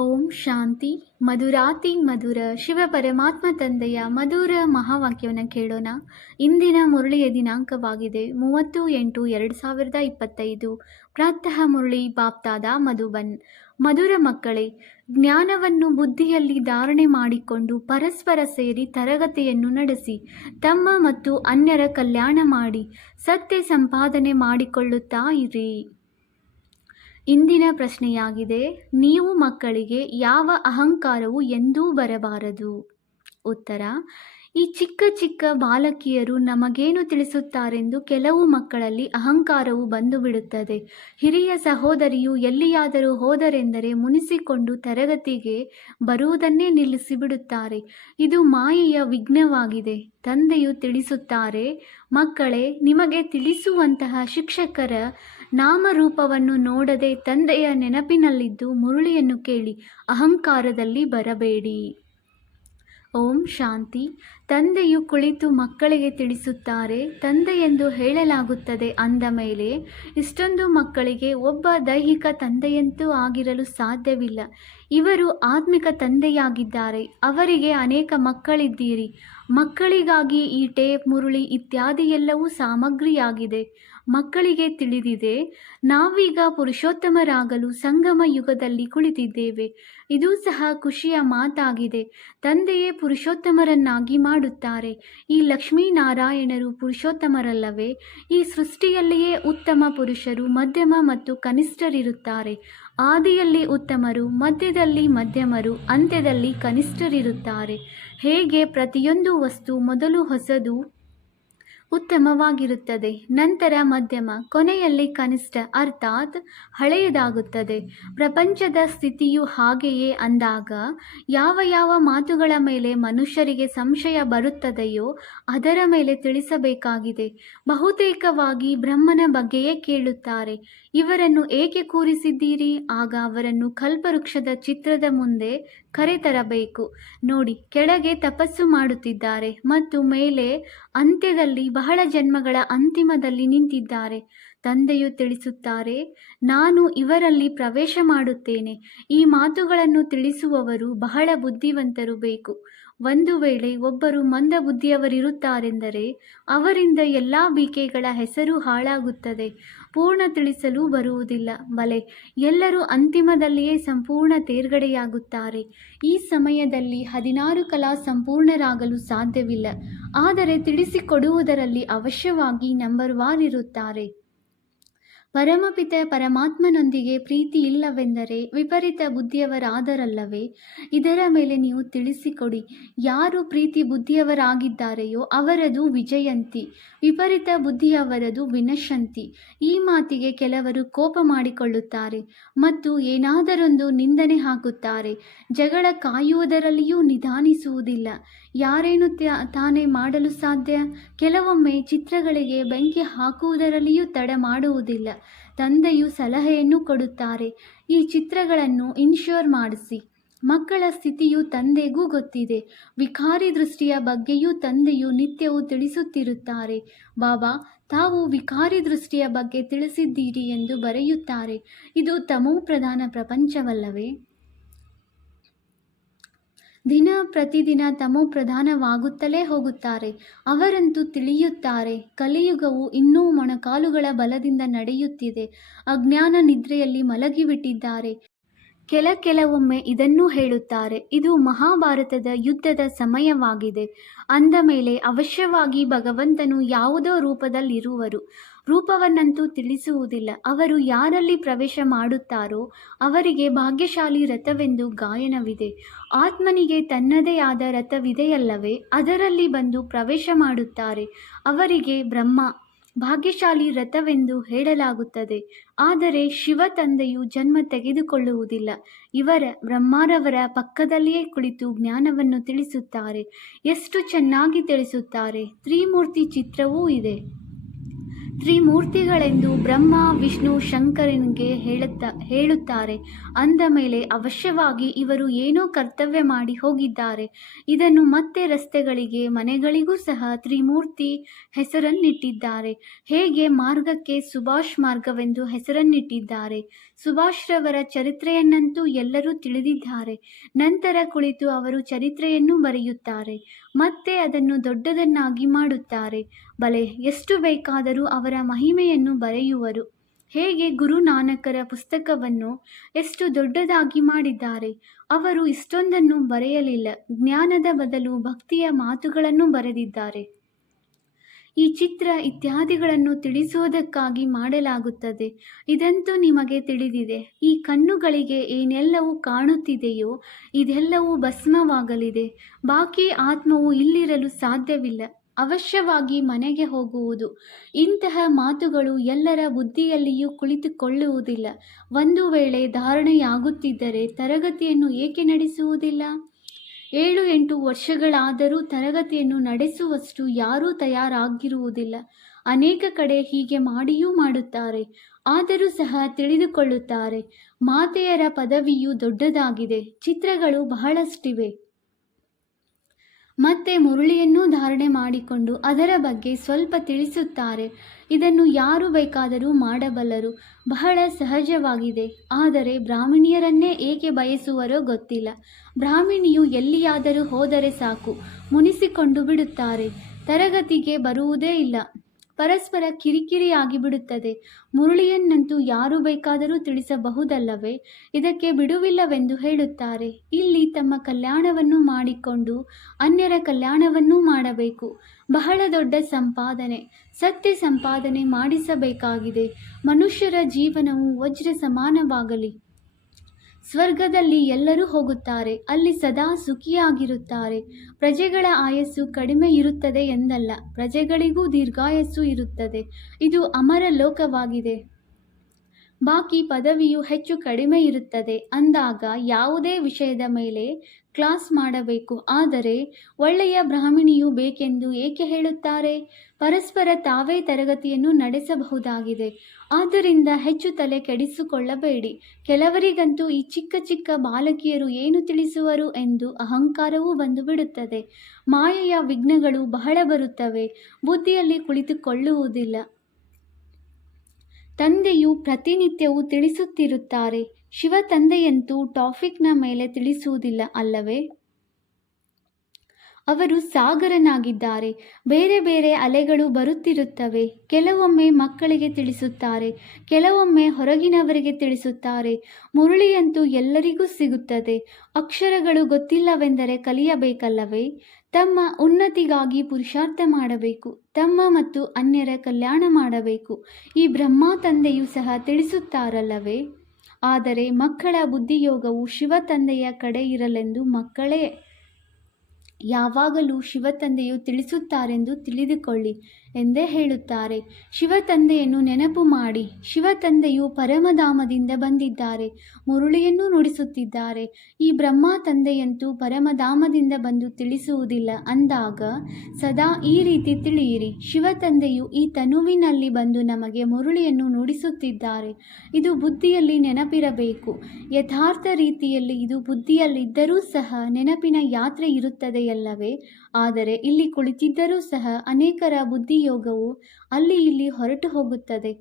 ಓಂ ಶಾಂತಿ. ಮಧುರಾತಿ ಮಧುರ ಶಿವ ಪರಮಾತ್ಮ ತಂದೆಯ ಮಧುರ ಮಹಾವಾಕ್ಯವನ್ನು ಕೇಳೋಣ. ಇಂದಿನ ಮುರಳಿಯ ದಿನಾಂಕವಾಗಿದೆ ಮೂವತ್ತು ಎಂಟು ಎರಡು ಸಾವಿರದ ಇಪ್ಪತ್ತೈದು. ಪ್ರಾತಃ ಮುರಳಿ ಬಾಪ್ತಾದ ಮಧುಬನ್. ಮಧುರ ಮಕ್ಕಳೇ, ಜ್ಞಾನವನ್ನು ಬುದ್ಧಿಯಲ್ಲಿ ಧಾರಣೆ ಮಾಡಿಕೊಂಡು ಪರಸ್ಪರ ಸೇರಿ ತರಗತಿಯನ್ನು ನಡೆಸಿ, ತಮ್ಮ ಮತ್ತು ಅನ್ಯರ ಕಲ್ಯಾಣ ಮಾಡಿ, ಸತ್ಯ ಸಂಪಾದನೆ ಮಾಡಿಕೊಳ್ಳುತ್ತಾ ಇರಿ. ಇಂದಿನ ಪ್ರಶ್ನೆಯಾಗಿದೆ ನೀವು ಮಕ್ಕಳಿಗೆ ಯಾವ ಅಹಂಕಾರವು ಎಂದೂ ಬರಬಾರದು. ಉತ್ತರ ಈ ಚಿಕ್ಕ ಚಿಕ್ಕ ಬಾಲಕಿಯರು ನಮಗೇನು ತಿಳಿಸುತ್ತಾರೆಂದು ಕೆಲವು ಮಕ್ಕಳಲ್ಲಿ ಅಹಂಕಾರವು ಬಂದು ಬಿಡುತ್ತದೆ ಹಿರಿಯ ಸಹೋದರಿಯು ಎಲ್ಲಿಯಾದರೂ ಹೋದರೆಂದರೆ ಮುನಿಸಿಕೊಂಡು ತರಗತಿಗೆ ಬರುವುದನ್ನೇ ನಿಲ್ಲಿಸಿಬಿಡುತ್ತಾರೆ. ಇದು ಮಾಯೆಯ ವಿಘ್ನವಾಗಿದೆ. ತಂದೆಯು ತಿಳಿಸುತ್ತಾರೆ, ಮಕ್ಕಳೇ, ನಿಮಗೆ ತಿಳಿಸುವಂತಹ ಶಿಕ್ಷಕರ ನಾಮರೂಪವನ್ನು ನೋಡದೆ ತಂದೆಯ ನೆನಪಿನಲ್ಲಿದ್ದು ಮುರುಳಿಯನ್ನು ಕೇಳಿ, ಅಹಂಕಾರದಲ್ಲಿ ಬರಬೇಡಿ. ಓಂ ಶಾಂತಿ. ತಂದೆಯು ಕುಳಿತು ಮಕ್ಕಳಿಗೆ ತಿಳಿಸುತ್ತಾರೆ ತಂದೆ ಎಂದು ಹೇಳಲಾಗುತ್ತದೆ ಅಂದ ಮೇಲೆ, ಇಷ್ಟೊಂದು ಮಕ್ಕಳಿಗೆ ಒಬ್ಬ ದೈಹಿಕ ತಂದೆಯಂತೂ ಆಗಿರಲು ಸಾಧ್ಯವಿಲ್ಲ. ಇವರು ಆತ್ಮಿಕ ತಂದೆಯಾಗಿದ್ದಾರೆ, ಅವರಿಗೆ ಅನೇಕ ಮಕ್ಕಳಿದ್ದೀರಿ. ಮಕ್ಕಳಿಗಾಗಿ ಈ ಟೇಪ್ ಮುರುಳಿ ಇತ್ಯಾದಿ ಎಲ್ಲವೂ ಸಾಮಗ್ರಿಯಾಗಿದೆ. ಮಕ್ಕಳಿಗೆ ತಿಳಿದಿದೆ, ನಾವೀಗ ಪುರುಷೋತ್ತಮರಾಗಲು ಸಂಗಮ ಯುಗದಲ್ಲಿ ಕುಳಿತಿದ್ದೇವೆ. ಇದು ಸಹ ಖುಷಿಯ ಮಾತಾಗಿದೆ. ತಂದೆಯೇ ಪುರುಷೋತ್ತಮರನ್ನಾಗಿ ಮಾಡುತ್ತಾರೆ. ಈ ಲಕ್ಷ್ಮೀನಾರಾಯಣರು ಪುರುಷೋತ್ತಮರಲ್ಲವೇ? ಈ ಸೃಷ್ಟಿಯಲ್ಲಿಯೇ ಉತ್ತಮ ಪುರುಷರು ಮಧ್ಯಮ ಮತ್ತು ಕನಿಷ್ಠರಿರುತ್ತಾರೆ. ಆದಿಯಲ್ಲಿ ಉತ್ತಮರು, ಮಧ್ಯದಲ್ಲಿ ಮಧ್ಯಮರು, ಅಂತ್ಯದಲ್ಲಿ ಕನಿಷ್ಠರಿರುತ್ತಾರೆ. ಹೇಗೆ ಪ್ರತಿಯೊಂದು ವಸ್ತು ಮೊದಲು ಹೊಸದು ಉತ್ತಮವಾಗಿರುತ್ತದೆ. ನಂತರ ಮಧ್ಯಮ, ಕೊನೆಯಲ್ಲಿ ಕನಿಷ್ಠ, ಅರ್ಥಾತ್ ಹಳೆಯದಾಗುತ್ತದೆ. ಪ್ರಪಂಚದ ಸ್ಥಿತಿಯು ಹಾಗೆಯೇ ಅಂದಾಗ, ಯಾವ ಯಾವ ಮಾತುಗಳ ಮೇಲೆ ಮನುಷ್ಯರಿಗೆ ಸಂಶಯ ಬರುತ್ತದೆಯೋ ಅದರ ಮೇಲೆ ತಿಳಿಸಬೇಕಾಗಿದೆ. ಬಹುತೇಕವಾಗಿ ಬ್ರಹ್ಮನ ಬಗ್ಗೆಯೇ ಕೇಳುತ್ತಾರೆ. ಇವರನ್ನು ಏಕೆ ಕೂರಿಸಿದ್ದೀರಿ? ಆಗ ಅವರನ್ನು ಕಲ್ಪವೃಕ್ಷದ ಚಿತ್ರದ ಮುಂದೆ ಕರೆತರಬೇಕು. ನೋಡಿ, ಕೆಳಗೆ ತಪಸ್ಸು ಮಾಡುತ್ತಿದ್ದಾರೆ ಮತ್ತು ಮೇಲೆ ಅಂತ್ಯದಲ್ಲಿ ಬಹಳ ಜನ್ಮಗಳ ಅಂತಿಮದಲ್ಲಿ ನಿಂತಿದ್ದಾರೆ. ತಂದೆಯು ತಿಳಿಸುತ್ತಾರೆ, ನಾನು ಇವರಲ್ಲಿ ಪ್ರವೇಶ ಮಾಡುತ್ತೇನೆ. ಈ ಮಾತುಗಳನ್ನು ತಿಳಿಸುವವರು ಬಹಳ ಬುದ್ಧಿವಂತರು ಬೇಕು. ಒಂದು ವೇಳೆ ಒಬ್ಬರು ಮಂದ ಬುದ್ಧಿಯವರಿರುತ್ತಾರೆಂದರೆ ಅವರಿಂದ ಎಲ್ಲ ಬೀಕೆಗಳ ಹೆಸರು ಹಾಳಾಗುತ್ತದೆ. ಪೂರ್ಣ ತಿಳಿಸಲು ಬರುವುದಿಲ್ಲ. ಬಲೆ, ಎಲ್ಲರೂ ಅಂತಿಮದಲ್ಲಿಯೇ ಸಂಪೂರ್ಣ ತೇರ್ಗಡೆಯಾಗುತ್ತಾರೆ. ಈ ಸಮಯದಲ್ಲಿ ಹದಿನಾರು ಕಲಾ ಸಂಪೂರ್ಣರಾಗಲು ಸಾಧ್ಯವಿಲ್ಲ. ಆದರೆ ತಿಳಿಸಿಕೊಡುವುದರಲ್ಲಿ ಅವಶ್ಯವಾಗಿ ನಂಬರ್ ವಾರ್ ಇರುತ್ತಾರೆ. ಪರಮಪಿತ ಪರಮಾತ್ಮನೊಂದಿಗೆ ಪ್ರೀತಿ ಇಲ್ಲವೆಂದರೆ ವಿಪರೀತ ಬುದ್ಧಿಯವರಾದರಲ್ಲವೇ? ಇದರ ಮೇಲೆ ನೀವು ತಿಳಿಸಿಕೊಡಿ, ಯಾರು ಪ್ರೀತಿ ಬುದ್ಧಿಯವರಾಗಿದ್ದಾರೆಯೋ ಅವರದು ವಿಜಯಂತಿ, ವಿಪರೀತ ಬುದ್ಧಿಯವರದು ವಿನಶಂತಿ. ಈ ಮಾತಿಗೆ ಕೆಲವರು ಕೋಪ ಮಾಡಿಕೊಳ್ಳುತ್ತಾರೆ ಮತ್ತು ಏನಾದರೊಂದು ನಿಂದನೆ ಹಾಕುತ್ತಾರೆ, ಜಗಳ ಕಾಯುವುದರಲ್ಲಿಯೂ ನಿಧಾನಿಸುವುದಿಲ್ಲ. ಯಾರೇನು ತಾನೇ ಮಾಡಲು ಸಾಧ್ಯ? ಕೆಲವೊಮ್ಮೆ ಚಿತ್ರಗಳಿಗೆ ಬೆಂಕಿ ಹಾಕುವುದರಲ್ಲಿಯೂ ತಡ ಮಾಡುವುದಿಲ್ಲ. ತಂದೆಯು ಸಲಹೆಯನ್ನು ಕೊಡುತ್ತಾರೆ. ಈ ಚಿತ್ರಗಳನ್ನು ಇನ್ಶೂರ್ ಮಾಡಿಸಿ. ಮಕ್ಕಳ ಸ್ಥಿತಿಯು ತಂದೆಗೂ ಗೊತ್ತಿದೆ. ವಿಕಾರಿ ದೃಷ್ಟಿಯ ಬಗ್ಗೆಯೂ ತಂದೆಯು ನಿತ್ಯವೂ ತಿಳಿಸುತ್ತಿರುತ್ತಾರೆ. ಬಾಬಾ, ತಾವು ವಿಕಾರಿ ದೃಷ್ಟಿಯ ಬಗ್ಗೆ ತಿಳಿಸಿದ್ದೀರಿ ಎಂದು ಬರೆಯುತ್ತಾರೆ. ಇದು ತಮೋ ಪ್ರಧಾನ ಪ್ರಪಂಚವಲ್ಲವೇ? ದಿನ ಪ್ರತಿದಿನ ತಮೋ ಪ್ರಧಾನವಾಗುತ್ತಲೇ ಹೋಗುತ್ತಾರೆ. ಅವರಂತೂ ತಿಳಿಯುತ್ತಾರೆ, ಕಲಿಯುಗವು ಇನ್ನೂ ಮೊಣಕಾಲುಗಳ ಬಲದಿಂದ ನಡೆಯುತ್ತಿದೆ. ಅಜ್ಞಾನ ನಿದ್ರೆಯಲ್ಲಿ ಮಲಗಿಬಿಟ್ಟಿದ್ದಾರೆ. ಕೆಲ ಕೆಲವೊಮ್ಮೆ ಇದನ್ನೂ ಹೇಳುತ್ತಾರೆ, ಇದು ಮಹಾಭಾರತದ ಯುದ್ಧದ ಸಮಯವಾಗಿದೆ. ಅಂದ ಮೇಲೆ ಅವಶ್ಯವಾಗಿ ಭಗವಂತನು ಯಾವುದೋ ರೂಪದಲ್ಲಿರುವರು. ರೂಪವನ್ನಂತೂ ತಿಳಿಸುವುದಿಲ್ಲ. ಅವರು ಯಾರಲ್ಲಿ ಪ್ರವೇಶ ಮಾಡುತ್ತಾರೋ ಅವರಿಗೆ ಭಾಗ್ಯಶಾಲಿ ರಥವೆಂದು ಗಾಯನವಿದೆ. ಆತ್ಮನಿಗೆ ತನ್ನದೇ ಆದ ರಥವಿದೆಯಲ್ಲವೇ, ಅದರಲ್ಲಿ ಬಂದು ಪ್ರವೇಶ ಮಾಡುತ್ತಾರೆ. ಅವರಿಗೆ ಬ್ರಹ್ಮ ಭಾಗ್ಯಶಾಲಿ ರಥವೆಂದು ಹೇಳಲಾಗುತ್ತದೆ. ಆದರೆ ಶಿವ ತಂದೆಯು ಜನ್ಮ ತೆಗೆದುಕೊಳ್ಳುವುದಿಲ್ಲ. ಇವರ ಬ್ರಹ್ಮಾರವರ ಪಕ್ಕದಲ್ಲಿಯೇ ಕುಳಿತು ಜ್ಞಾನವನ್ನು ತಿಳಿಸುತ್ತಾರೆ. ಎಷ್ಟು ಚೆನ್ನಾಗಿ ತಿಳಿಸುತ್ತಾರೆ. ತ್ರಿಮೂರ್ತಿ ಚಿತ್ರವೂ ಇದೆ. ತ್ರಿಮೂರ್ತಿಗಳೆಂದು ಬ್ರಹ್ಮ, ವಿಷ್ಣು, ಶಂಕರನಿಗೆ ಹೇಳುತ್ತ, ಹೇಳುತ್ತಾರೆ. ಅಂದ ಮೇಲೆ ಅವಶ್ಯವಾಗಿ ಇವರು ಏನೋ ಕರ್ತವ್ಯ ಮಾಡಿ ಹೋಗಿದ್ದಾರೆ. ಇದನ್ನು ಮತ್ತೆ ರಸ್ತೆಗಳಿಗೆ, ಮನೆಗಳಿಗೂ ಸಹ ತ್ರಿಮೂರ್ತಿ ಹೆಸರನ್ನಿಟ್ಟಿದ್ದಾರೆ. ಹೇಗೆ ಮಾರ್ಗಕ್ಕೆ ಸುಭಾಷ್ ಮಾರ್ಗವೆಂದು ಹೆಸರನ್ನಿಟ್ಟಿದ್ದಾರೆ. ಸುಭಾಷ್ರವರ ಚರಿತ್ರೆಯನ್ನಂತೂ ಎಲ್ಲರೂ ತಿಳಿದಿದ್ದಾರೆ. ನಂತರ ಕುಳಿತು ಅವರು ಚರಿತ್ರೆಯನ್ನು ಬರೆಯುತ್ತಾರೆ. ಮತ್ತೆ ಅದನ್ನು ದೊಡ್ಡದನ್ನಾಗಿ ಮಾಡುತ್ತಾರೆ. ಬಲೆ, ಎಷ್ಟು ಬೇಕಾದರೂ ಅವರ ಮಹಿಮೆಯನ್ನು ಬರೆಯುವರು. ಹೇಗೆ ಗುರುನಾನಕರ ಪುಸ್ತಕವನ್ನು ಎಷ್ಟು ದೊಡ್ಡದಾಗಿ ಮಾಡಿದ್ದಾರೆ. ಅವರು ಇಷ್ಟೊಂದನ್ನು ಬರೆಯಲಿಲ್ಲ, ಜ್ಞಾನದ ಬದಲು ಭಕ್ತಿಯ ಮಾತುಗಳನ್ನು ಬರೆದಿದ್ದಾರೆ. ಈ ಚಿತ್ರ ಇತ್ಯಾದಿಗಳನ್ನು ತಿಳಿಸುವುದಕ್ಕಾಗಿ ಮಾಡಲಾಗುತ್ತದೆ. ಇದಂತೂ ನಿಮಗೆ ತಿಳಿದಿದೆ, ಈ ಕಣ್ಣುಗಳಿಗೆ ಏನೆಲ್ಲವೂ ಕಾಣುತ್ತಿದೆಯೋ, ಇದೆಲ್ಲವೂ ಭಸ್ಮವಾಗಲಿದೆ. ಬಾಕಿ ಆತ್ಮವು ಇಲ್ಲಿರಲು ಸಾಧ್ಯವಿಲ್ಲ. ಅವಶ್ಯವಾಗಿ ಮನೆಗೆ ಹೋಗುವುದು. ಇಂತಹ ಮಾತುಗಳು ಎಲ್ಲರ ಬುದ್ಧಿಯಲ್ಲಿಯೂ ಕುಳಿತುಕೊಳ್ಳುವುದಿಲ್ಲ. ಒಂದು ವೇಳೆ ಧಾರಣೆಯಾಗುತ್ತಿದ್ದರೆ ತರಗತಿಯನ್ನು ಏಕೆ ನಡೆಸುವುದಿಲ್ಲ? ಏಳು ಎಂಟು ವರ್ಷಗಳಾದರೂ ತರಗತಿಯನ್ನು ನಡೆಸುವಷ್ಟು ಯಾರೂ ತಯಾರಾಗಿರುವುದಿಲ್ಲ. ಅನೇಕ ಕಡೆ ಹೀಗೆ ಮಾಡಿಯೂ ಮಾಡುತ್ತಾರೆ. ಆದರೂ ಸಹ ತಿಳಿದುಕೊಳ್ಳುತ್ತಾರೆ. ಮಾತೆಯರ ಪದವಿಯು ದೊಡ್ಡದಾಗಿದೆ. ಚಿತ್ರಗಳು ಬಹಳಷ್ಟಿವೆ. ಮತ್ತೆ ಮುರುಳಿಯನ್ನೂ ಧಾರಣೆ ಮಾಡಿಕೊಂಡು ಅದರ ಬಗ್ಗೆ ಸ್ವಲ್ಪ ತಿಳಿಸುತ್ತಾರೆ. ಇದನ್ನು ಯಾರು ಬೇಕಾದರೂ ಮಾಡಬಲ್ಲರು. ಬಹಳ ಸಹಜವಾಗಿದೆ. ಆದರೆ ಬ್ರಾಹ್ಮಣಿಯರನ್ನೇ ಏಕೆ ಬಯಸುವರೋ ಗೊತ್ತಿಲ್ಲ. ಬ್ರಾಹ್ಮಿಣಿಯು ಎಲ್ಲಿಯಾದರೂ ಹೋದರೆ ಸಾಕು. ಮುನಿಸಿಕೊಂಡು ಬಿಡುತ್ತಾರೆ. ತರಗತಿಗೆ ಬರುವುದೇ ಇಲ್ಲ. ಪರಸ್ಪರ ಕಿರಿಕಿರಿಯಾಗಿ ಬಿಡುತ್ತದೆ ಮುರುಳಿಯನ್ನಂತೂ ಯಾರು ಬೇಕಾದರೂ ತಿಳಿಸಬಹುದಲ್ಲವೇ? ಇದಕ್ಕೆ ಬಿಡುವಿಲ್ಲವೆಂದು ಹೇಳುತ್ತಾರೆ. ಇಲ್ಲಿ ತಮ್ಮ ಕಲ್ಯಾಣವನ್ನು ಮಾಡಿಕೊಂಡು ಅನ್ಯರ ಕಲ್ಯಾಣವನ್ನೂ ಮಾಡಬೇಕು. ಬಹಳ ದೊಡ್ಡ ಸಂಪಾದನೆ, ಸತ್ಯ ಸಂಪಾದನೆ ಮಾಡಿಸಬೇಕಾಗಿದೆ. ಮನುಷ್ಯರ ಜೀವನವು ವಜ್ರ ಸಮಾನವಾಗಲಿ ಸ್ವರ್ಗದಲ್ಲಿ ಎಲ್ಲರೂ ಹೋಗುತ್ತಾರೆ, ಅಲ್ಲಿ ಸದಾ ಸುಖಿಯಾಗಿರುತ್ತಾರೆ. ಪ್ರಜೆಗಳ ಆಯಸ್ಸು ಕಡಿಮೆ ಇರುತ್ತದೆ ಎಂದಲ್ಲ, ಪ್ರಜೆಗಳಿಗೂ ದೀರ್ಘಾಯಸ್ಸು ಇರುತ್ತದೆ. ಇದು ಅಮರ ಲೋಕವಾಗಿದೆ. ಬಾಕಿ ಪದವಿಯು ಹೆಚ್ಚು ಕಡಿಮೆ ಇರುತ್ತದೆ. ಅಂದಾಗ ಯಾವುದೇ ವಿಷಯದ ಮೇಲೆ ಕ್ಲಾಸ್ ಮಾಡಬೇಕು. ಆದರೆ ಒಳ್ಳೆಯ ಬ್ರಾಹ್ಮಿಣಿಯು ಬೇಕೆಂದು ಏಕೆ ಹೇಳುತ್ತಾರೆ? ಪರಸ್ಪರ ತಾವೇ ತರಗತಿಯನ್ನು ನಡೆಸಬಹುದಾಗಿದೆ. ಆದ್ದರಿಂದ ಹೆಚ್ಚು ತಲೆ ಕೆಡಿಸಿಕೊಳ್ಳಬೇಡಿ. ಕೆಲವರಿಗಂತೂ ಈ ಚಿಕ್ಕ ಚಿಕ್ಕ ಬಾಲಕಿಯರು ಏನು ತಿಳಿಸುವರು ಎಂದು ಅಹಂಕಾರವೂ ಬಂದು ಬಿಡುತ್ತದೆ ಮಾಯೆಯ ವಿಘ್ನಗಳು ಬಹಳ ಬರುತ್ತವೆ. ಬುದ್ಧಿಯಲ್ಲಿ ಕುಳಿತುಕೊಳ್ಳುವುದಿಲ್ಲ. ತಂದೆಯು ಪ್ರತಿನಿತ್ಯವೂ ತಿಳಿಸುತ್ತಿರುತ್ತಾರೆ. ಶಿವ ತಂದೆಯಂತೂ ಟಾಪಿಕ್ನ ಮೇಲೆ ತಿಳಿಸುವುದಿಲ್ಲ ಅಲ್ಲವೇ? ಅವರು ಸಾಗರನಾಗಿದ್ದಾರೆ. ಬೇರೆ ಬೇರೆ ಅಲೆಗಳು ಬರುತ್ತಿರುತ್ತವೆ. ಕೆಲವೊಮ್ಮೆ ಮಕ್ಕಳಿಗೆ ತಿಳಿಸುತ್ತಾರೆ. ಕೆಲವೊಮ್ಮೆ ಹೊರಗಿನವರಿಗೆ ತಿಳಿಸುತ್ತಾರೆ. ಮುರುಳಿಯಂತೂ ಎಲ್ಲರಿಗೂ ಸಿಗುತ್ತದೆ. ಅಕ್ಷರಗಳು ಗೊತ್ತಿಲ್ಲವೆಂದರೆ ಕಲಿಯಬೇಕಲ್ಲವೇ? ತಮ್ಮ ಉನ್ನತಿಗಾಗಿ ಪುರುಷಾರ್ಥ ಮಾಡಬೇಕು, ತಮ್ಮ ಮತ್ತು ಅನ್ಯರ ಕಲ್ಯಾಣ ಮಾಡಬೇಕು. ಈ ಬ್ರಹ್ಮ ತಂದೆಯು ಸಹ ತಿಳಿಸುತ್ತಾರಲ್ಲವೇ? ಆದರೆ ಮಕ್ಕಳ ಬುದ್ಧಿಯೋಗವು ಶಿವ ತಂದೆಯ ಕಡೆ ಇರಲೆಂದು ಮಕ್ಕಳೇ. ಯಾವಾಗಲೂ ಶಿವ ತಂದೆಯು ತಿಳಿಸುತ್ತಾರೆಂದು ತಿಳಿದುಕೊಳ್ಳಿ. ಎಂದೇ ಹೇಳುತ್ತಾರೆ. ಶಿವತಂದೆಯನ್ನು ನೆನಪು ಮಾಡಿ. ಶಿವತಂದೆಯು ಪರಮಧಾಮದಿಂದ ಬಂದಿದ್ದಾರೆ. ಮುರುಳಿಯನ್ನು ನುಡಿಸುತ್ತಿದ್ದಾರೆ. ಈ ಬ್ರಹ್ಮ ತಂದೆಯಂತೂ ಪರಮಧಾಮದಿಂದ ಬಂದು ತಿಳಿಸುವುದಿಲ್ಲ. ಅಂದಾಗ, ಸದಾ ಈ ರೀತಿ ತಿಳಿಯಿರಿ. ಶಿವತಂದೆಯು ಈ ತನುವಿನಲ್ಲಿ ಬಂದು ನಮಗೆ ಮುರುಳಿಯನ್ನು ನುಡಿಸುತ್ತಿದ್ದಾರೆ. ಇದು ಬುದ್ಧಿಯಲ್ಲಿ ನೆನಪಿರಬೇಕು. ಯಥಾರ್ಥ ರೀತಿಯಲ್ಲಿ ಇದು ಬುದ್ಧಿಯಲ್ಲಿದ್ದರೂ ಸಹ ನೆನಪಿನ ಯಾತ್ರೆ ಇರುತ್ತದೆಯಲ್ಲವೇ? ಆದರೆ ಇಲ್ಲಿ ಕುಳಿತಿದ್ದರೂ ಸಹ ಅನೇಕರ ಬುದ್ಧಿಯೋಗವು ಅಲ್ಲಿ ಇಲ್ಲಿ ಹೊರಟು ಹೋಗುತ್ತದೆ.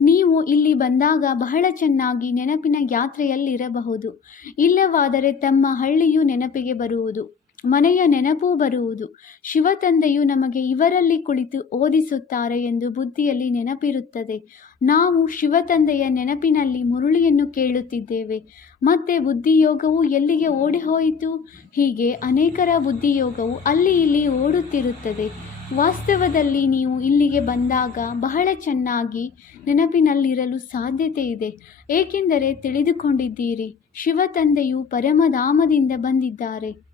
ನೀವು ಇಲ್ಲಿ ಬಂದಾಗ ಬಹಳ ಚೆನ್ನಾಗಿ ನೆನಪಿನ ಯಾತ್ರೆಯಲ್ಲಿರಬಹುದು. ಇಲ್ಲವಾದರೆ ತಮ್ಮ ಹಳ್ಳಿಯು ನೆನಪಿಗೆ ಬರುವುದು, ಮನೆಯ ನೆನಪೂ ಬರುವುದು. ಶಿವತಂದೆಯು ನಮಗೆ ಇವರಲ್ಲಿ ಕುಳಿತು ಓದಿಸುತ್ತಾರೆ ಎಂದು ಬುದ್ಧಿಯಲ್ಲಿ ನೆನಪಿರುತ್ತದೆ. ನಾವು ಶಿವತಂದೆಯ ನೆನಪಿನಲ್ಲಿ ಮುರುಳಿಯನ್ನು ಕೇಳುತ್ತಿದ್ದೇವೆ. ಮತ್ತೆ ಬುದ್ಧಿಯೋಗವು ಎಲ್ಲಿಗೆ ಓಡಿ ಹೋಯಿತು ಹೀಗೆ ಅನೇಕರ ಬುದ್ಧಿಯೋಗವು ಅಲ್ಲಿ ಇಲ್ಲಿ ಓಡುತ್ತಿರುತ್ತದೆ. ವಾಸ್ತವದಲ್ಲಿ ನೀವು ಇಲ್ಲಿಗೆ ಬಂದಾಗ ಬಹಳ ಚೆನ್ನಾಗಿ ನೆನಪಿನಲ್ಲಿರಲು ಸಾಧ್ಯತೆ ಇದೆ. ಏಕೆಂದರೆ ತಿಳಿದುಕೊಂಡಿದ್ದೀರಿ ಶಿವತಂದೆಯು ಪರಮಧಾಮದಿಂದ ಬಂದಿದ್ದಾರೆ.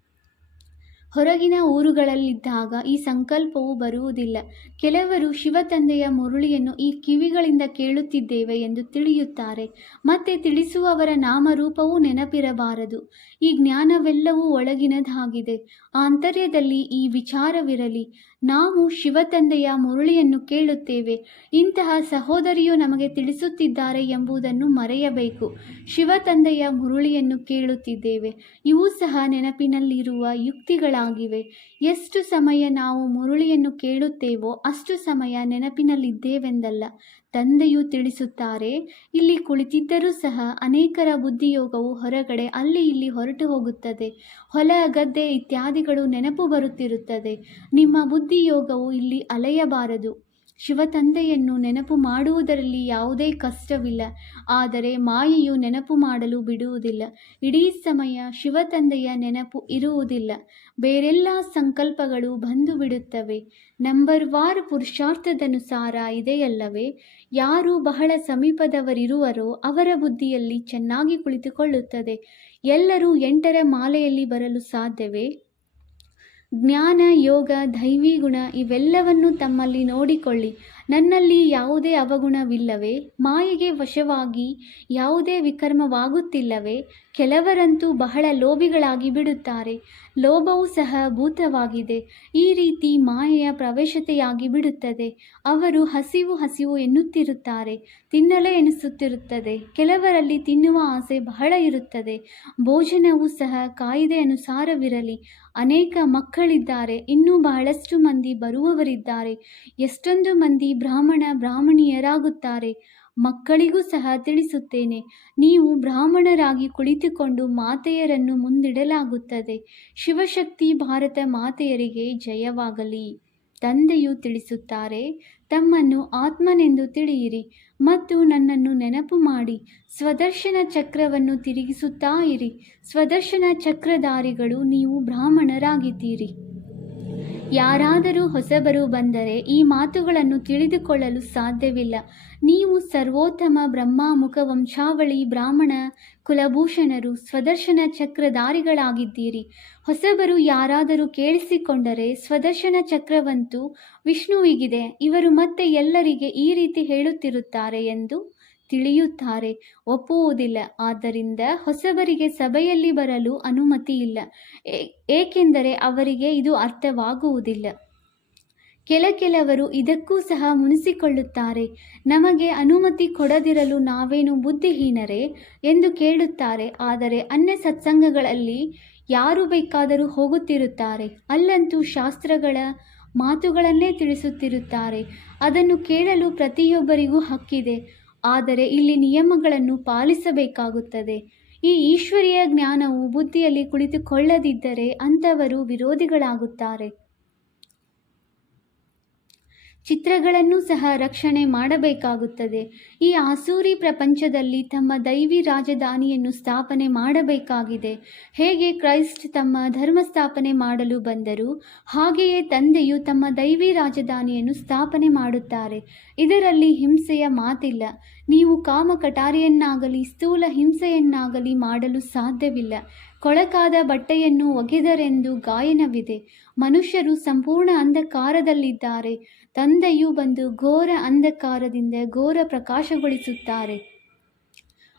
ಹೊರಗಿನ ಊರುಗಳಲ್ಲಿದ್ದಾಗ ಈ ಸಂಕಲ್ಪವು ಬರುವುದಿಲ್ಲ. ಕೆಲವರು ಶಿವತಂದೆಯ ಮುರುಳಿಯನ್ನು ಈ ಕಿವಿಗಳಿಂದ ಕೇಳುತ್ತಿದ್ದೇವೆ ಎಂದು ತಿಳಿಯುತ್ತಾರೆ. ಮತ್ತೆ ತಿಳಿಸುವವರ ನಾಮರೂಪವೂ ನೆನಪಿರಬಾರದು. ಈ ಜ್ಞಾನವೆಲ್ಲವೂ ಒಳಗಿನದಾಗಿದೆ. ಆಂತರ್ಯದಲ್ಲಿ ಈ ವಿಚಾರವಿರಲಿ. ನಾವು ಶಿವತಂದೆಯ ಮುರುಳಿಯನ್ನು ಕೇಳುತ್ತೇವೆ. ಇಂತಹ ಸಹೋದರಿಯು ನಮಗೆ ತಿಳಿಸುತ್ತಿದ್ದಾರೆ ಎಂಬುದನ್ನು ಮರೆಯಬೇಕು. ಶಿವತಂದೆಯ ಮುರುಳಿಯನ್ನು ಕೇಳುತ್ತಿದ್ದೇವೆ. ಇವು ಸಹ ನೆನಪಿನಲ್ಲಿರುವ ಯುಕ್ತಿಗಳಾಗಿವೆ. ಮುರುಳಿಯಾಗಿವೆ ಎಷ್ಟು ಸಮಯ ನಾವು ಮುರುಳಿಯನ್ನು ಕೇಳುತ್ತೇವೋ ಅಷ್ಟು ಸಮಯ ನೆನಪಿನಲ್ಲಿದ್ದೇವೆಂದಲ್ಲ. ತಂದೆಯು ತಿಳಿಸುತ್ತಾರೆ, ಇಲ್ಲಿ ಕುಳಿತಿದ್ದರೂ ಸಹ ಅನೇಕರ ಬುದ್ಧಿಯೋಗವು ಹೊರಗಡೆ ಅಲ್ಲಿ ಇಲ್ಲಿ ಹೊರಟು ಹೋಗುತ್ತದೆ. ಹೊಲ, ಗದ್ದೆ ಇತ್ಯಾದಿಗಳು ನೆನಪು ಬರುತ್ತಿರುತ್ತದೆ. ನಿಮ್ಮ ಬುದ್ಧಿಯೋಗವು ಇಲ್ಲಿ ಅಲೆಯಬಾರದು. ಶಿವತಂದೆಯನ್ನು ನೆನಪು ಮಾಡುವುದರಲ್ಲಿ ಯಾವುದೇ ಕಷ್ಟವಿಲ್ಲ. ಆದರೆ ಮಾಯೆಯು ನೆನಪು ಮಾಡಲು ಬಿಡುವುದಿಲ್ಲ. ಇಡೀ ಸಮಯ ಶಿವತಂದೆಯ ನೆನಪು ಇರುವುದಿಲ್ಲ. ಬೇರೆಲ್ಲ ಸಂಕಲ್ಪಗಳು ಬಂದು ಬಿಡುತ್ತವೆ ನಂಬರ್ ವಾರ್ ಪುರುಷಾರ್ಥದನುಸಾರ ಇದೆಯಲ್ಲವೇ? ಯಾರು ಬಹಳ ಸಮೀಪದವರಿರುವರೋ ಅವರ ಬುದ್ಧಿಯಲ್ಲಿ ಚೆನ್ನಾಗಿ ಕುಳಿತುಕೊಳ್ಳುತ್ತದೆ. ಎಲ್ಲರೂ ಎಂಟರ ಮಾಲೆಯಲ್ಲಿ ಬರಲು ಸಾಧ್ಯವೇ? ಜ್ಞಾನ ಯೋಗ ದೈವಿ ಗುಣ ಇವೆಲ್ಲವನ್ನು ತಮ್ಮಲ್ಲಿ ನೋಡಿಕೊಳ್ಳಿ. ನನ್ನಲ್ಲಿ ಯಾವುದೇ ಅವಗುಣವಿಲ್ಲವೇ? ಮಾಯೆಗೆ ವಶವಾಗಿ ಯಾವುದೇ ವಿಕರ್ಮವಾಗುತ್ತಿಲ್ಲವೇ? ಕೆಲವರಂತೂ ಬಹಳ ಲೋಭಿಗಳಾಗಿ ಬಿಡುತ್ತಾರೆ. ಲೋಭವೂ ಸಹ ಭೂತವಾಗಿದೆ. ಈ ರೀತಿ ಮಾಯೆಯ ಪ್ರವೇಶತೆಯಾಗಿ ಬಿಡುತ್ತದೆ. ಅವರು ಹಸಿವು ಹಸಿವು ಎನ್ನುತ್ತಿರುತ್ತಾರೆ. ತಿನ್ನಲೇ ಎನಿಸುತ್ತಿರುತ್ತದೆ. ಕೆಲವರಲ್ಲಿ ತಿನ್ನುವ ಆಸೆ ಬಹಳ ಇರುತ್ತದೆ. ಭೋಜನವೂ ಸಹ ಕಾಯಿದೆ ಅನುಸಾರವಿರಲಿ. ಅನೇಕ ಮಕ್ಕಳಿದ್ದಾರೆ. ಇನ್ನೂ ಬಹಳಷ್ಟು ಮಂದಿ ಬರುವವರಿದ್ದಾರೆ. ಎಷ್ಟೊಂದು ಮಂದಿ ಬ್ರಾಹ್ಮಣ ಬ್ರಾಹ್ಮಣಿಯರಾಗುತ್ತಾರೆ. ಮಕ್ಕಳಿಗೂ ಸಹ ತಿಳಿಸುತ್ತೇನೆ, ನೀವು ಬ್ರಾಹ್ಮಣರಾಗಿ ಕುಳಿತುಕೊಂಡು ಮಾತೆಯರನ್ನು ಮುಂದಿಡಲಾಗುತ್ತದೆ. ಶಿವಶಕ್ತಿ ಭಾರತ ಮಾತೆಯರಿಗೆ ಜಯವಾಗಲಿ. ತಂದೆಯು ತಿಳಿಸುತ್ತಾರೆ, ತಮ್ಮನ್ನು ಆತ್ಮನೆಂದು ತಿಳಿಯಿರಿ ಮತ್ತು ನನ್ನನ್ನು ನೆನಪು ಮಾಡಿ, ಸ್ವದರ್ಶನ ಚಕ್ರವನ್ನು ತಿರುಗಿಸುತ್ತಾ ಇರಿ. ಸ್ವದರ್ಶನ ಚಕ್ರಧಾರಿಗಳು ನೀವು ಬ್ರಾಹ್ಮಣರಾಗಿದ್ದೀರಿ. ಯಾರಾದರೂ ಹೊಸಬರು ಬಂದರೆ ಈ ಮಾತುಗಳನ್ನು ತಿಳಿದುಕೊಳ್ಳಲು ಸಾಧ್ಯವಿಲ್ಲ. ನೀವು ಸರ್ವೋತ್ತಮ ಬ್ರಹ್ಮಾಮುಖ ವಂಶಾವಳಿ ಬ್ರಾಹ್ಮಣ ಕುಲಭೂಷಣರು ಸ್ವದರ್ಶನ ಚಕ್ರಧಾರಿಗಳಾಗಿದ್ದೀರಿ. ಹೊಸಬರು ಯಾರಾದರೂ ಕೇಳಿಸಿಕೊಂಡರೆ ಸ್ವದರ್ಶನ ಚಕ್ರವಂತೂ ವಿಷ್ಣುವಿಗಿದೆ. ಇವರು ಮತ್ತೆ ಎಲ್ಲರಿಗೆ ಈ ರೀತಿ ಹೇಳುತ್ತಿರುತ್ತಾರೆ ಎಂದು ತಿಳಿಯುತ್ತಾರೆ. ಒಪ್ಪುವುದಿಲ್ಲ. ಆದ್ದರಿಂದ ಹೊಸಬರಿಗೆ ಸಭೆಯಲ್ಲಿ ಬರಲು ಅನುಮತಿ ಇಲ್ಲ ಏಕೆಂದರೆ ಅವರಿಗೆ ಇದು ಅರ್ಥವಾಗುವುದಿಲ್ಲ. ಕೆಲ ಕೆಲವರು ಇದಕ್ಕೂ ಸಹ ಮುನಿಸಿಕೊಳ್ಳುತ್ತಾರೆ. ನಮಗೆ ಅನುಮತಿ ಕೊಡದಿರಲು ನಾವೇನು ಬುದ್ಧಿಹೀನರೇ ಎಂದು ಕೇಳುತ್ತಾರೆ. ಆದರೆ ಅನ್ಯ ಸತ್ಸಂಗಗಳಲ್ಲಿ ಯಾರು ಬೇಕಾದರೂ ಹೋಗುತ್ತಿರುತ್ತಾರೆ. ಅಲ್ಲಂತೂ ಶಾಸ್ತ್ರಗಳ ಮಾತುಗಳನ್ನೇ ತಿಳಿಸುತ್ತಿರುತ್ತಾರೆ. ಅದನ್ನು ಕೇಳಲು ಪ್ರತಿಯೊಬ್ಬರಿಗೂ ಹಕ್ಕಿದೆ. ಆದರೆ ಇಲ್ಲಿ ನಿಯಮಗಳನ್ನು ಪಾಲಿಸಬೇಕಾಗುತ್ತದೆ. ಈ ಈಶ್ವರೀಯ ಜ್ಞಾನವು ಬುದ್ಧಿಯಲ್ಲಿ ಕುಳಿತುಕೊಳ್ಳದಿದ್ದರೆ ಅಂಥವರು ವಿರೋಧಿಗಳಾಗುತ್ತಾರೆ. ಚಿತ್ರಗಳನ್ನು ಸಹ ರಕ್ಷಣೆ ಮಾಡಬೇಕಾಗುತ್ತದೆ. ಈ ಆಸೂರಿ ಪ್ರಪಂಚದಲ್ಲಿ ತಮ್ಮ ದೈವಿ ರಾಜಧಾನಿಯನ್ನು ಸ್ಥಾಪನೆ ಮಾಡಬೇಕಾಗಿದೆ. ಹೇಗೆ ಕ್ರೈಸ್ಟ್ ತಮ್ಮ ಧರ್ಮ ಸ್ಥಾಪನೆ ಮಾಡಲು ಬಂದರು, ಹಾಗೆಯೇ ತಂದೆಯು ತಮ್ಮ ದೈವಿ ರಾಜಧಾನಿಯನ್ನು ಸ್ಥಾಪನೆ ಮಾಡುತ್ತಾರೆ. ಇದರಲ್ಲಿ ಹಿಂಸೆಯ ಮಾತಿಲ್ಲ. ನೀವು ಕಾಮ ಕಟಾರಿಯನ್ನಾಗಲಿ ಸ್ಥೂಲ ಹಿಂಸೆಯನ್ನಾಗಲಿ ಮಾಡಲು ಸಾಧ್ಯವಿಲ್ಲ. ಕೊಳಕಾದ ಬಟ್ಟೆಯನ್ನು ಒಗೆದರೆಂದು ಗಾಯನವಿದೆ. ಮನುಷ್ಯರು ಸಂಪೂರ್ಣ ಅಂಧಕಾರದಲ್ಲಿದ್ದಾರೆ. ತಂದೆಯು ಬಂದು ಘೋರ ಅಂಧಕಾರದಿಂದ ಘೋರ ಪ್ರಕಾಶಗೊಳಿಸುತ್ತಾರೆ.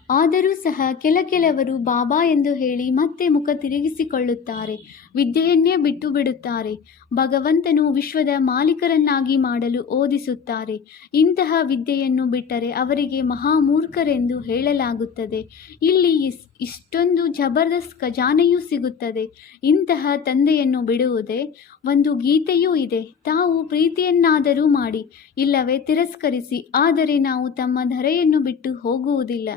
ಆದರೂ ಸಹ ಕೆಲ ಕೆಲವರು ಬಾಬಾ ಎಂದು ಹೇಳಿ ಮತ್ತೆ ಮುಖ ತಿರುಗಿಸಿಕೊಳ್ಳುತ್ತಾರೆ, ವಿದ್ಯೆಯನ್ನೇ ಬಿಟ್ಟು ಬಿಡುತ್ತಾರೆ ಭಗವಂತನು ವಿಶ್ವದ ಮಾಲೀಕರನ್ನಾಗಿ ಮಾಡಲು ಓದಿಸುತ್ತಾರೆ. ಇಂತಹ ವಿದ್ಯೆಯನ್ನು ಬಿಟ್ಟರೆ ಅವರಿಗೆ ಮಹಾಮೂರ್ಖರೆಂದು ಹೇಳಲಾಗುತ್ತದೆ. ಇಲ್ಲಿ ಇಷ್ಟೊಂದು ಜಬರ್ದಸ್ತ್ ಖಜಾನೆಯೂ ಸಿಗುತ್ತದೆ. ಇಂತಹ ತಂದೆಯನ್ನು ಬಿಡುವುದೇ ಒಂದು ಗೀತೆಯೂ ಇದೆ. ತಾವು ಪ್ರೀತಿಯನ್ನಾದರೂ ಮಾಡಿ, ಇಲ್ಲವೇ ತಿರಸ್ಕರಿಸಿ, ಆದರೆ ನಾವು ತಮ್ಮ ಧರೆಯನ್ನು ಬಿಟ್ಟು ಹೋಗುವುದಿಲ್ಲ.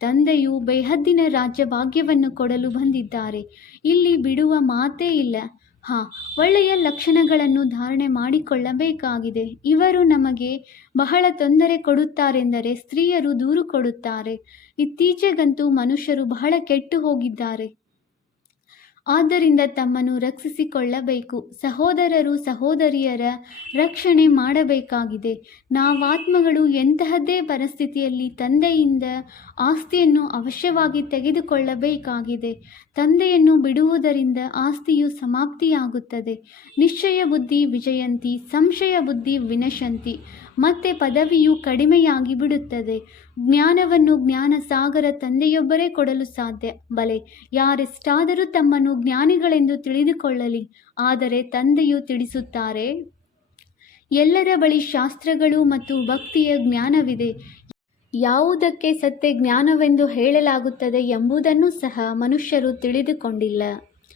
ತಂದೆಯು ಬೇಹದ್ದಿನ ರಾಜ್ಯಭಾಗ್ಯವನ್ನು ಕೊಡಲು ಬಂದಿದ್ದಾರೆ. ಇಲ್ಲಿ ಬಿಡುವ ಮಾತೇ ಇಲ್ಲ. ಹಾ, ಒಳ್ಳೆಯ ಲಕ್ಷಣಗಳನ್ನು ಧಾರಣೆ ಮಾಡಿಕೊಳ್ಳಬೇಕಾಗಿದೆ. ಇವರು ನಮಗೆ ಬಹಳ ತೊಂದರೆ ಕೊಡುತ್ತಾರೆಂದರೆ ಸ್ತ್ರೀಯರು ದೂರು ಕೊಡುತ್ತಾರೆ. ಇತ್ತೀಚೆಗಂತೂ ಮನುಷ್ಯರು ಬಹಳ ಕೆಟ್ಟು ಹೋಗಿದ್ದಾರೆ. ಆದ್ದರಿಂದ ತಮ್ಮನ್ನು ರಕ್ಷಿಸಿಕೊಳ್ಳಬೇಕು. ಸಹೋದರರು ಸಹೋದರಿಯರ ರಕ್ಷಣೆ ಮಾಡಬೇಕಾಗಿದೆ. ನಾವಾತ್ಮಗಳು ಎಂತಹದ್ದೇ ಪರಿಸ್ಥಿತಿಯಲ್ಲಿ ತಂದೆಯಿಂದ ಆಸ್ತಿಯನ್ನು ಅವಶ್ಯವಾಗಿ ತೆಗೆದುಕೊಳ್ಳಬೇಕಾಗಿದೆ. ತಂದೆಯನ್ನು ಬಿಡುವುದರಿಂದ ಆಸ್ತಿಯು ಸಮಾಪ್ತಿಯಾಗುತ್ತದೆ. ನಿಶ್ಚಯ ಬುದ್ಧಿ ವಿಜಯಂತಿ, ಸಂಶಯ ಬುದ್ಧಿ ವಿನಶಂತಿ. ಮತ್ತೆ ಪದವಿಯು ಕಡಿಮೆಯಾಗಿ ಬಿಡುತ್ತದೆ ಜ್ಞಾನವನ್ನು ಜ್ಞಾನ ಸಾಗರ ತಂದೆಯೊಬ್ಬರೇ ಕೊಡಲು ಸಾಧ್ಯ. ಬಲೆ, ಯಾರೆಷ್ಟಾದರೂ ತಮ್ಮನ್ನು ಜ್ಞಾನಿಗಳೆಂದು ತಿಳಿದುಕೊಳ್ಳಲಿ. ಆದರೆ ತಂದೆಯು ತಿಳಿಸುತ್ತಾರೆ, ಎಲ್ಲರ ಬಳಿ ಶಾಸ್ತ್ರಗಳು ಮತ್ತು ಭಕ್ತಿಯ ಜ್ಞಾನವಿದೆ. ಯಾವುದಕ್ಕೆ ಸತ್ಯ ಜ್ಞಾನವೆಂದು ಹೇಳಲಾಗುತ್ತದೆ ಎಂಬುದನ್ನು ಸಹ ಮನುಷ್ಯರು ತಿಳಿದುಕೊಂಡಿಲ್ಲ.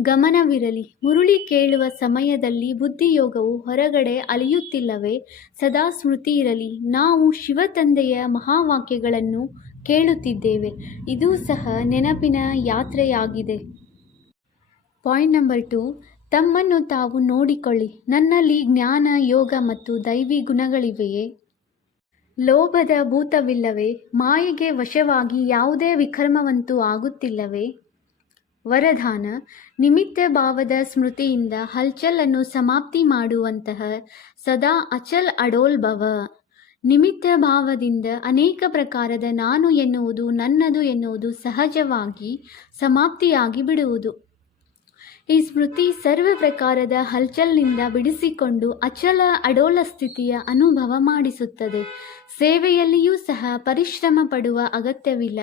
ಗಮನವಿರಲಿ. ಮುರುಳಿ ಕೇಳುವ ಸಮಯದಲ್ಲಿ ಬುದ್ಧಿಯೋಗವು ಹೊರಗಡೆ ಅಲಿಯುತ್ತಿಲ್ಲವೇ ಸದಾ ಸ್ಮೃತಿ ಇರಲಿ. ನಾವು ಶಿವತಂದೆಯ ಮಹಾವಾಕ್ಯಗಳನ್ನು ಕೇಳುತ್ತಿದ್ದೇವೆ. ಇದು ಸಹ ನೆನಪಿನ ಯಾತ್ರೆಯಾಗಿದೆ. Point number two. ತಮ್ಮನ್ನು ತಾವು ನೋಡಿಕೊಳ್ಳಿ. ನನ್ನಲ್ಲಿ ಜ್ಞಾನ, ಯೋಗ ಮತ್ತು ದೈವಿ ಗುಣಗಳಿವೆಯೇ? ಲೋಭದ ಭೂತವಿಲ್ಲವೇ? ಮಾಯೆಗೆ ವಶವಾಗಿ ಯಾವುದೇ ವಿಕರ್ಮವಂತೂ ಆಗುತ್ತಿಲ್ಲವೇ? ವರದಾನ, ನಿಮಿತ್ತ ಭಾವದ ಸ್ಮೃತಿಯಿಂದ ಹಲ್ಚಲನ್ನು ಸಮಾಪ್ತಿ ಮಾಡುವಂತಹ ಸದಾ ಅಚಲ್ ಅಡೋಲ್ಭವ ನಿಮಿತ್ತ ಭಾವದಿಂದ ಅನೇಕ ಪ್ರಕಾರದ ನಾನು ಎನ್ನುವುದು ನನ್ನದು ಎನ್ನುವುದು ಸಹಜವಾಗಿ ಸಮಾಪ್ತಿಯಾಗಿ ಬಿಡುವುದು. ಈ ಸ್ಮೃತಿ ಸರ್ವ ಪ್ರಕಾರದ ಹಲ್ಚಲ್ನಿಂದ ಬಿಡಿಸಿಕೊಂಡು ಅಚಲ ಅಡೋಲ ಸ್ಥಿತಿಯ ಅನುಭವ ಮಾಡಿಸುತ್ತದೆ. ಸೇವೆಯಲ್ಲಿಯೂ ಸಹ ಪರಿಶ್ರಮ ಪಡುವ ಅಗತ್ಯವಿಲ್ಲ.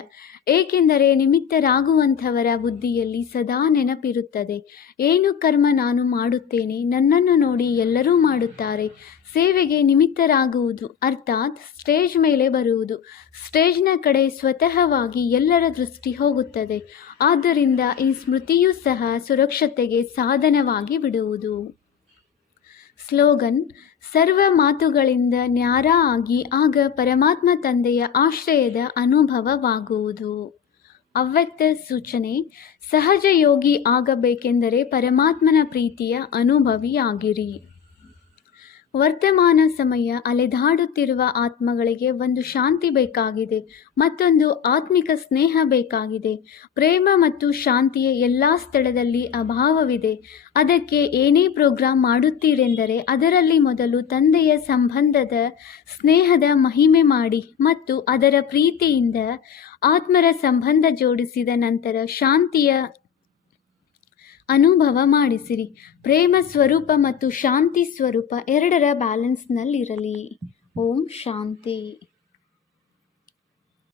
ಏಕೆಂದರೆ ನಿಮಿತ್ತರಾಗುವಂಥವರ ಬುದ್ಧಿಯಲ್ಲಿ ಸದಾ ನೆನಪಿರುತ್ತದೆ. ಏನು ಕರ್ಮ ನಾನು ಮಾಡುತ್ತೇನೆ, ನನ್ನನ್ನು ನೋಡಿ ಎಲ್ಲರೂ ಮಾಡುತ್ತಾರೆ. ಸೇವೆಗೆ ನಿಮಿತ್ತರಾಗುವುದು ಅರ್ಥಾತ್ ಸ್ಟೇಜ್ ಮೇಲೆ ಬರುವುದು. ಸ್ಟೇಜ್ನ ಕಡೆ ಸ್ವತಃವಾಗಿ ಎಲ್ಲರ ದೃಷ್ಟಿ ಹೋಗುತ್ತದೆ. ಆದ್ದರಿಂದ ಈ ಸ್ಮೃತಿಯೂ ಸಹ ಸುರಕ್ಷತೆಗೆ ಸಾಧನವಾಗಿ ಬಿಡುವುದು. ಸ್ಲೋಗನ್, ಸರ್ವ ಮಾತುಗಳಿಂದ ನ್ಯಾರ ಆಗಿ ಆಗ ಪರಮಾತ್ಮ ತಂದೆಯ ಆಶ್ರಯದ ಅನುಭವವಾಗುವುದು. ಅವ್ಯಕ್ತ ಸೂಚನೆ ಸಹಜ ಯೋಗಿ ಆಗಬೇಕೆಂದರೆ ಪರಮಾತ್ಮನ ಪ್ರೀತಿಯ ಅನುಭವಿಯಾಗಿರಿ. ವರ್ತಮಾನ ಸಮಯ ಅಲೆದಾಡುತ್ತಿರುವ ಆತ್ಮಗಳಿಗೆ ಒಂದು ಶಾಂತಿ ಬೇಕಾಗಿದೆ, ಮತ್ತೊಂದು ಆತ್ಮಿಕ ಸ್ನೇಹ ಬೇಕಾಗಿದೆ. ಪ್ರೇಮ ಮತ್ತು ಶಾಂತಿಯ ಎಲ್ಲ ಸ್ಥಳದಲ್ಲಿ ಅಭಾವವಿದೆ. ಅದಕ್ಕೆ ಏನೇ ಪ್ರೋಗ್ರಾಂ ಮಾಡುತ್ತೀರೆಂದರೆ ಅದರಲ್ಲಿ ಮೊದಲು ತಂದೆಯ ಸಂಬಂಧದ ಸ್ನೇಹದ ಮಹಿಮೆ ಮಾಡಿ ಮತ್ತು ಅದರ ಪ್ರೀತಿಯಿಂದ ಆತ್ಮರ ಸಂಬಂಧ ಜೋಡಿಸಿದ ನಂತರ ಶಾಂತಿಯ ಅನುಭವ ಮಾಡಿಸಿರಿ. ಪ್ರೇಮ ಸ್ವರೂಪ ಮತ್ತು ಶಾಂತಿ ಸ್ವರೂಪ ಎರಡರ ಬ್ಯಾಲೆನ್ಸ್ನಲ್ಲಿರಲಿ ಓಂ ಶಾಂತಿ.